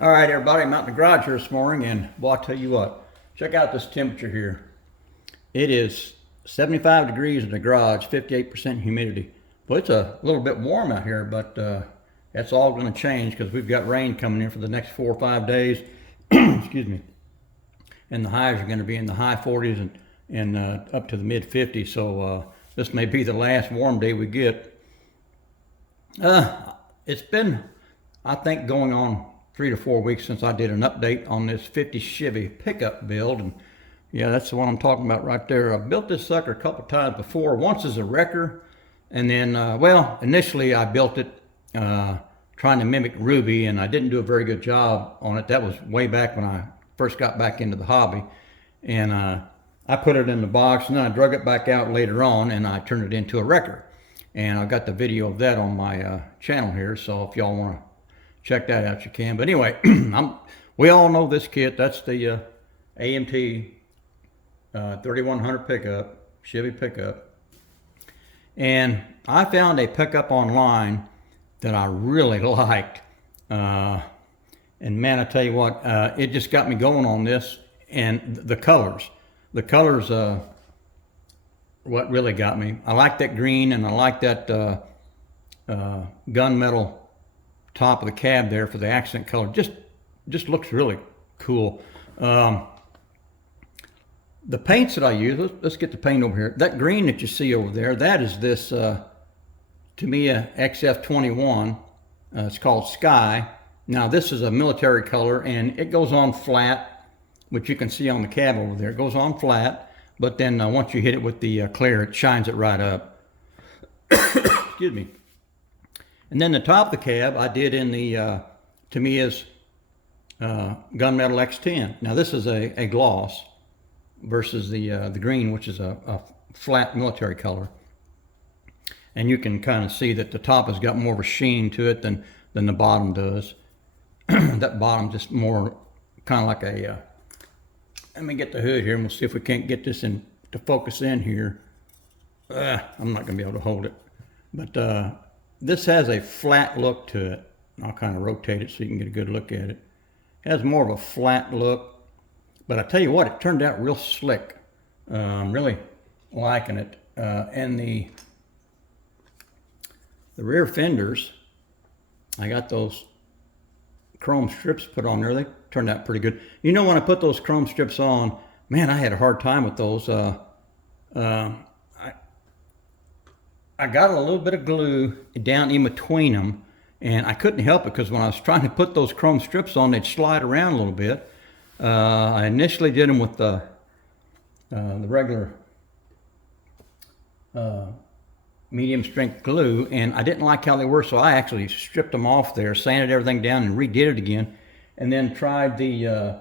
All right, everybody, I'm out in the garage here this morning, and well, I'll tell you what, check out this temperature here. It is 75 degrees in the garage, 58% humidity. Well, it's a little bit warm out here, but that's all going to change because we've got rain coming in for the next 4 or 5 days. Excuse me. And the highs are going to be in the high 40s and up to the mid 50s. So this may be the last warm day we get. It's been, I think, going on 3 to 4 weeks since I did an update on this 50 Chevy pickup build, and yeah, that's the one I'm talking about right there. I built this sucker a couple times before, once as a wrecker, and then well, initially I built it trying to mimic Ruby, and I didn't do a very good job on it. That was way back when I first got back into the hobby, and I put it in the box, and then I drug it back out later on, and I turned it into a wrecker, and I got the video of that on my channel here, so if y'all want to check that out, you can. But anyway, we all know this kit. That's the AMT 3100 pickup, Chevy pickup. And I found a pickup online that I really liked. And man, I tell you what, it just got me going on this. And the colors, what really got me. I like that green, and I like that gunmetal top of the cab there for the accent color. Just looks really cool. The paints that I use, let's get the paint over here. That green that you see over there, that is this Tamiya XF21. It's called Sky. Now this is a military color, and it goes on flat, which you can see on the cab over there. It goes on flat, but then once you hit it with the clear, it shines it right up. Excuse me. And then the top of the cab, I did in the Tamiya's Gunmetal X10. Now this is a gloss versus the green, which is a flat military color. And you can kind of see that the top has got more of a sheen to it than the bottom does. That bottom just more kind of like a, let me get the hood here and we'll see if we can't get this in to focus in here. I'm not gonna be able to hold it. But this has a flat look to it. I'll kind of rotate it so you can get a good look at it. It has more of a flat look, but I tell you what, it turned out real slick. I'm really liking it. And the rear fenders, I got those chrome strips put on there. They turned out pretty good. You know, when I put those chrome strips on, man, I had a hard time with those. I got a little bit of glue down in between them, and I couldn't help it because when I was trying to put those chrome strips on, they'd slide around a little bit. I initially did them with the regular medium strength glue, and I didn't like how they were, so I actually stripped them off there, sanded everything down, and redid it again, and then tried the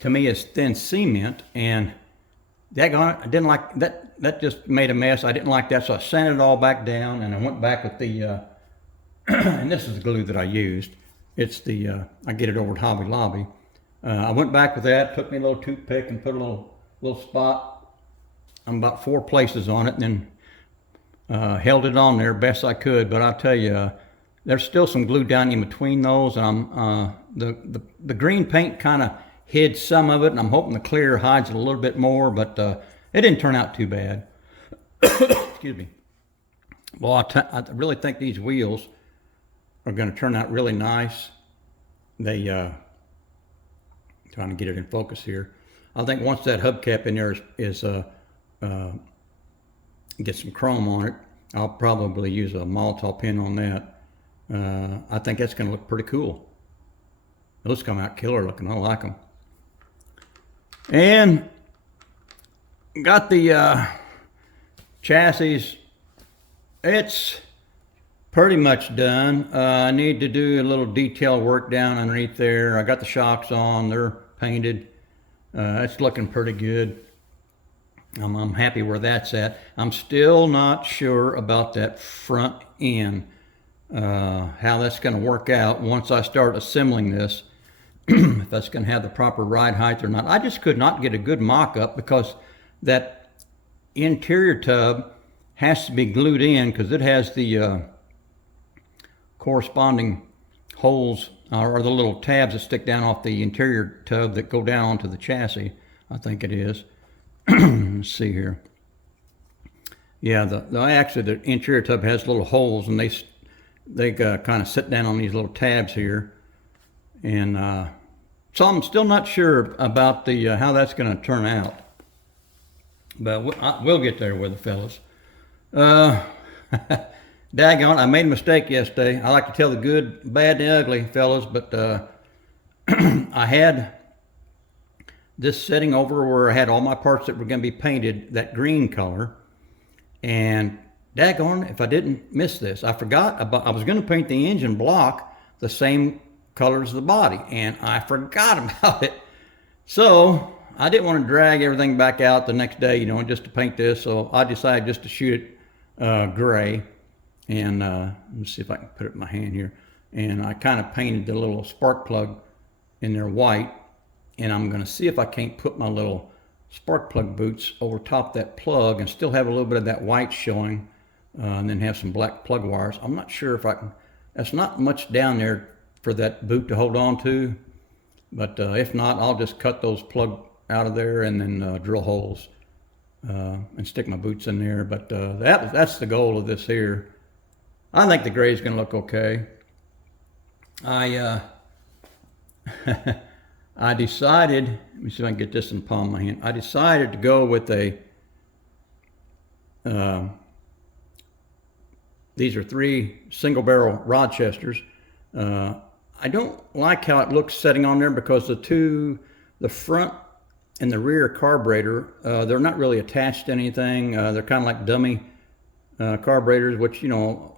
Tamiya's thin cement, and daggone it, I didn't like that. That just made a mess. I didn't like that, so I sanded it all back down, and I went back with the, and this is the glue that I used. It's the, I get it over at Hobby Lobby. I went back with that, took me a little toothpick and put a little spot on about 4 places on it, and then held it on there best I could. But I'll tell you, there's still some glue down in between those, and the green paint kind of hid some of it, and I'm hoping the clear hides it a little bit more, but it didn't turn out too bad. Excuse me. Well, I really think these wheels are going to turn out really nice. They, trying to get it in focus here. I think once that hubcap in there is get some chrome on it, I'll probably use a Molotov pin on that. I think that's going to look pretty cool. Those come out killer looking. I like them. And got the chassis. It's pretty much done. I need to do a little detail work down underneath there. I got the shocks on. They're painted. It's looking pretty good. I'm happy where that's at. I'm still not sure about that front end, how that's going to work out once I start assembling this. If that's going to have the proper ride height or not. I just could not get a good mock-up because that interior tub has to be glued in because it has the corresponding holes or the little tabs that stick down off the interior tub that go down onto the chassis, I think it is. Let's see here. Yeah, actually the interior tub has little holes, and they kind of sit down on these little tabs here. And so I'm still not sure about the how that's going to turn out, but we'll get there with it, fellas. Daggone, I made a mistake yesterday. I like to tell the good, bad, and ugly, fellas, but I had this setting over where I had all my parts that were going to be painted that green color, and daggone, if I didn't miss this, I forgot about, I was going to paint the engine block the same color as the body, and I forgot about it. So I didn't want to drag everything back out the next day, you know, just to paint this, so I decided just to shoot it gray. And let's see if I can put it in my hand here. And I kind of painted the little spark plug in there white. And I'm going to see if I can't put my little spark plug boots over top that plug and still have a little bit of that white showing, and then have some black plug wires. I'm not sure if I can. That's not much down there for that boot to hold on to. But if not, I'll just cut those plug out of there and then drill holes and stick my boots in there. But that's the goal of this here. I think the gray is going to look okay. I decided, let me see if I can get this in the palm of my hand. I decided to go with these are 3 single barrel Rochesters. I don't like how it looks setting on there because the front and the rear carburetor, they're not really attached to anything. They're kind of like dummy carburetors, which, you know,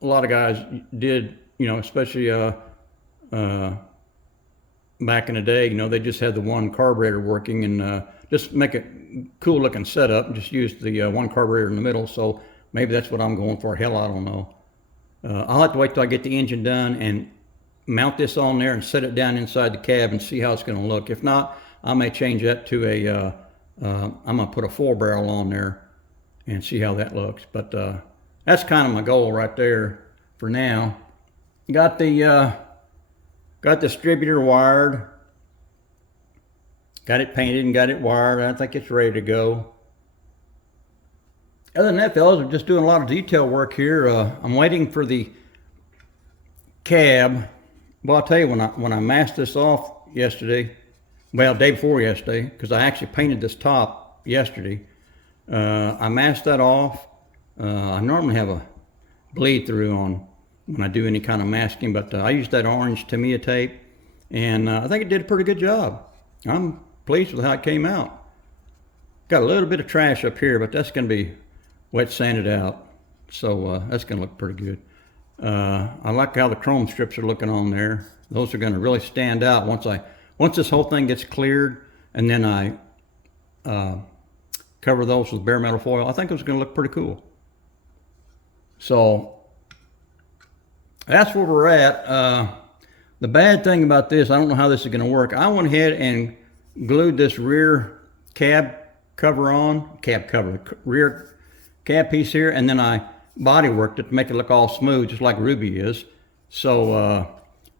a lot of guys did, you know, especially back in the day, you know, they just had the one carburetor working and just make a cool looking setup and just use the one carburetor in the middle. So maybe that's what I'm going for. Hell, I don't know. I'll have to wait till I get the engine done and mount this on there and set it down inside the cab and see how it's going to look. If not, I may change that to I'm going to put a 4-barrel on there and see how that looks. But that's kind of my goal right there for now. Got the distributor wired. Got it painted and got it wired. I think it's ready to go. Other than that, fellas, I'm just doing a lot of detail work here. I'm waiting for the cab. Well, I'll tell you, when I masked this off yesterday, well, day before yesterday, because I actually painted this top yesterday. I masked that off. I normally have a bleed through on when I do any kind of masking, but I used that orange Tamiya tape, and I think it did a pretty good job. I'm pleased with how it came out. Got a little bit of trash up here, but that's going to be wet sanded out, so that's going to look pretty good. I like how the chrome strips are looking on there. Those are going to really stand out once this whole thing gets cleared, and then I cover those with bare metal foil. I think it's going to look pretty cool. So that's where we're at. The bad thing about this, I don't know how this is going to work. I went ahead and glued this rear cab cover on, rear cab piece here, and then I body worked it to make it look all smooth, just like Ruby is. So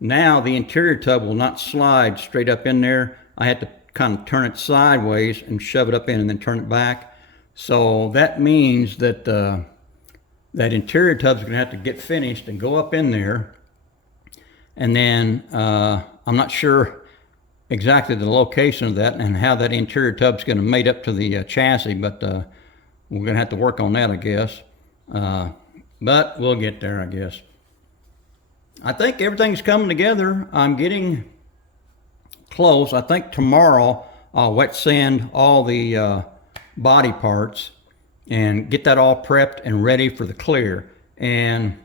now the interior tub will not slide straight up in there. I had to kind of turn it sideways and shove it up in and then turn it back. So that means that that interior tub's going to have to get finished and go up in there. And then I'm not sure exactly the location of that and how that interior tub's going to mate up to the chassis, but we're going to have to work on that, I guess. But we'll get there, I guess. I think everything's coming together. I'm getting close. I think tomorrow I'll wet sand all the body parts and get that all prepped and ready for the clear. And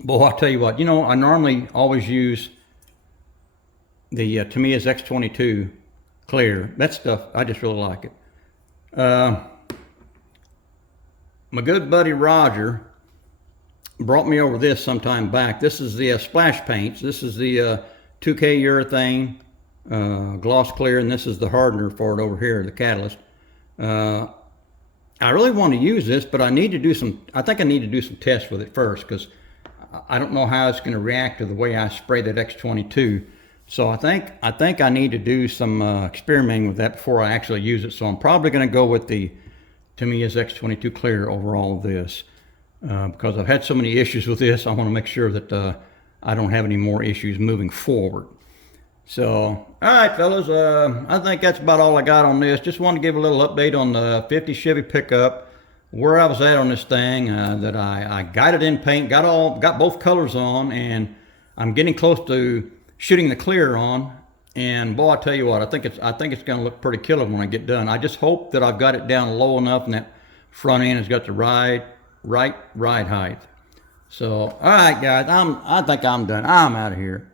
boy, I'll tell you what, you know, I normally always use the Tamiya's X22 clear. That stuff, I just really like it. My good buddy Roger brought me over this sometime back. This is the splash paints. This is the 2K urethane gloss clear, and this is the hardener for it over here, the catalyst. I really want to use this, but I think I need to do some tests with it first, because I don't know how it's going to react to the way I spray that X22. So I think I need to do some experimenting with that before I actually use it. So I'm probably going to go with the Tamiya's X22 Clear over all of this because I've had so many issues with this. I want to make sure that I don't have any more issues moving forward. So, all right, fellas, I think that's about all I got on this. Just wanted to give a little update on the 50 Chevy pickup, where I was at on this thing, that I got it in paint, got both colors on, and I'm getting close to shooting the clear on. And boy, I tell you what, I think it's going to look pretty killer when I get done. I just hope that I've got it down low enough and that front end has got the right ride height. So, all right, guys, I think I'm done. I'm out of here.